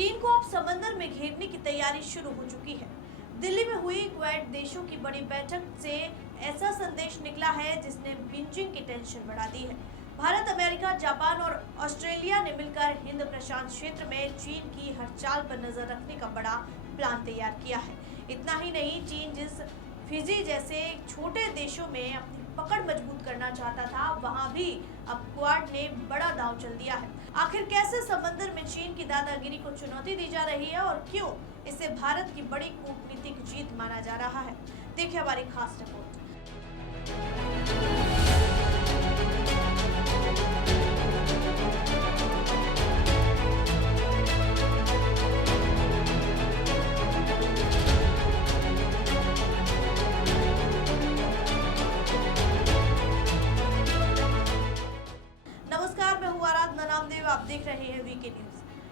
चीन को अब समंदर में घेरने की तैयारी शुरू हो चुकी है। दिल्ली में हुई क्वाड देशों की बड़ी बैठक से ऐसा संदेश निकला है जिसने बीजिंग की टेंशन बढ़ा दी है। भारत, अमेरिका, जापान और ऑस्ट्रेलिया ने मिलकर हिंद प्रशांत क्षेत्र में चीन की हर चाल पर नजर रखने का बड़ा प्लान तैयार किया है। इतना ही नहीं, चीन जिस फिजी जैसे छोटे देशों में अपनी पकड़ मजबूत करना चाहता था, वहां भी अब क्वाड ने बड़ा दांव चल दिया है। आखिर कैसे समंदर में चीन की दादागिरी को चुनौती दी जा रही है और क्यों इसे भारत की बड़ी कूटनीतिक जीत माना जा रहा है, देखिए हमारी खास रिपोर्ट। नमस्कार, मैं हूँ आराधना नामदेव, आप देख रहे हैं वीके न्यूज।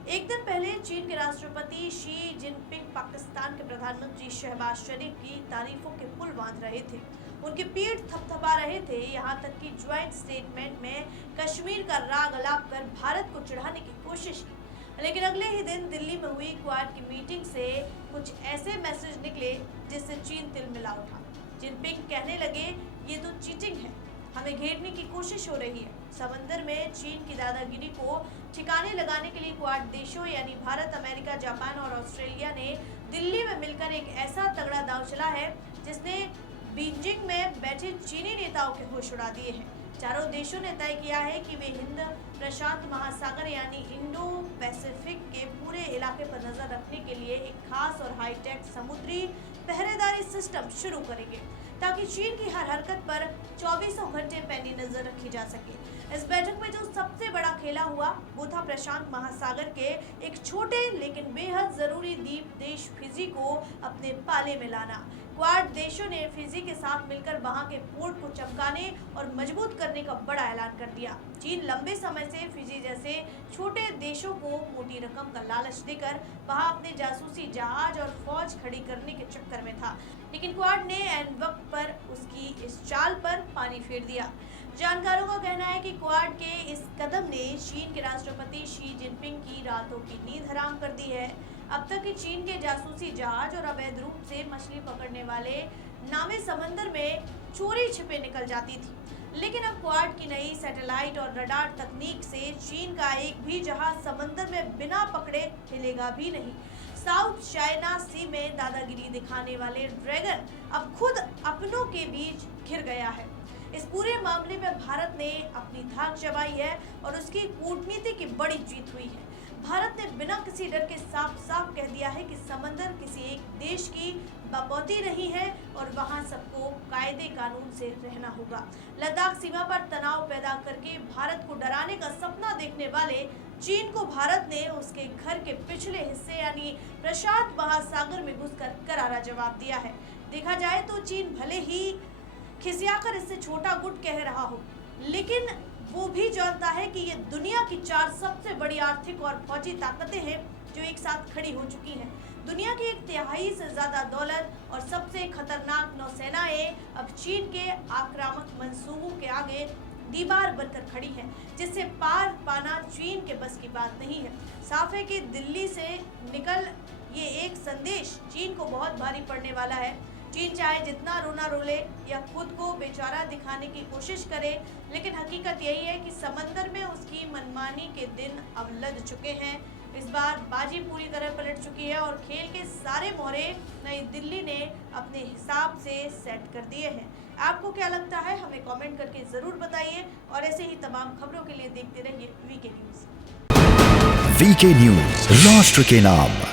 एक दिन पहले चीन के राष्ट्रपति शी जिनपिंग पाकिस्तान के प्रधानमंत्री शहबाज शरीफ की तारीफों के पुल बांध रहे थे, उनकी पीठ थपथपा रहे थे। यहाँ तक कि ज्वाइंट स्टेटमेंट में कश्मीर का राग अलाप कर भारत को चिढ़ाने की कोशिश की। लेकिन अगले ही दिन दिल्ली में हुई क्वाड की मीटिंग से कुछ ऐसे मैसेज निकले जिससे चीन तिलमिला उठा। जिनपिंग कहने लगे, ये तो चीटिंग है, हमें घेरने की कोशिश हो रही है। समंदर में चीन की दादागिरी को ठिकाने लगाने के लिए क्वाड देशों यानी भारत, अमेरिका, जापान और ऑस्ट्रेलिया ने दिल्ली में मिलकर एक ऐसा तगड़ा दांव चला है जिसने बीजिंग में बैठे चीनी नेताओं के होश उड़ा दिए हैं। चारों देशों ने तय किया है कि वे हिंद प्रशांत महासागर यानी इंडो पैसिफिक के पूरे इलाके पर नजर रखने के लिए एक खास और हाईटेक समुद्री पहरेदारी सिस्टम शुरू करेंगे, ताकि चीन की हर हरकत पर 24 घंटे पैनी नजर रखी जा सके। इस बैठक में जो सबसे बड़ा खेला हुआ वो था प्रशांत महासागर के एक छोटे लेकिन बेहद जरूरी द्वीप देश फिजी को अपने पाले में लाना। क्वाड देशों ने फिजी के साथ मिलकर वहां के पोर्ट को चमकाने और मजबूत करने का बड़ा ऐलान कर दिया। चीन लंबे समय से फिजी जैसे छोटे देशों को मोटी रकम का लालच देकर वहां अपने जासूसी जहाज और फौज खड़ी करने के चक्कर में था, लेकिन क्वाड ने ऐन वक्त पर उसकी इस चाल पर पानी फेर दिया। जानकारों का कहना है कि क्वाड के इस कदम ने चीन के राष्ट्रपति शी जिनपिंग की रातों की नींद हराम कर दी है। अब तक की चीन के जासूसी जहाज और अवैध रूप से मछली पकड़ने वाले नावें समंदर में चोरी छिपे निकल जाती थी, लेकिन अब क्वाड की नई सैटेलाइट और रडार तकनीक से चीन का एक भी जहाज समंदर में बिना पकड़े हिलेगा भी नहीं। साउथ चाइना सी में दादागिरी दिखाने वाले ड्रैगन अब खुद अपनों के बीच घिर गया है। इस पूरे मामले में भारत ने अपनी धाक जमाई है और उसकी कूटनीति की बड़ी जीत हुई है। भारत ने बिना किसी डर के साफ साफ कह दिया है कि समंदर किसी एक देश की बपौती नहीं है और वहां सबको कायदे कानून से रहना होगा। लद्दाख सीमा पर तनाव पैदा करके भारत को डराने का सपना देखने वाले चीन को भारत ने उसके घर के पिछले हिस्से यानी प्रशांत महासागर में घुसकर करारा जवाब दिया है। देखा जाए तो चीन भले ही खिसियाकर इससे छोटा गुट कह रहा हो, लेकिन वो भी जानता है कि ये दुनिया की 4 सबसे बड़ी आर्थिक और फौजी ताकतें हैं जो एक साथ खड़ी हो चुकी हैं। दुनिया की 1/3 से ज्यादा दौलत और सबसे खतरनाक नौसेनाएं अब चीन के आक्रामक मंसूबों के आगे दीवार बनकर खड़ी है, जिससे पार पाना चीन के बस की बात नहीं है। साफ है कि दिल्ली से निकल ये एक संदेश चीन को बहुत भारी पड़ने वाला है। चीन चाहे जितना रोना रोले या खुद को बेचारा दिखाने की कोशिश करे, लेकिन हकीकत यही है कि समंदर में उसकी मनमानी के दिन अब लद चुके हैं। इस बार बाजी पूरी तरह पलट चुकी है और खेल के सारे मोहरे नई दिल्ली ने अपने हिसाब से सेट कर दिए हैं। आपको क्या लगता है, हमें कमेंट करके जरूर बताइए और ऐसे ही तमाम खबरों के लिए देखते रहिए वीके न्यूज। वीके न्यूज, राष्ट्र के नाम।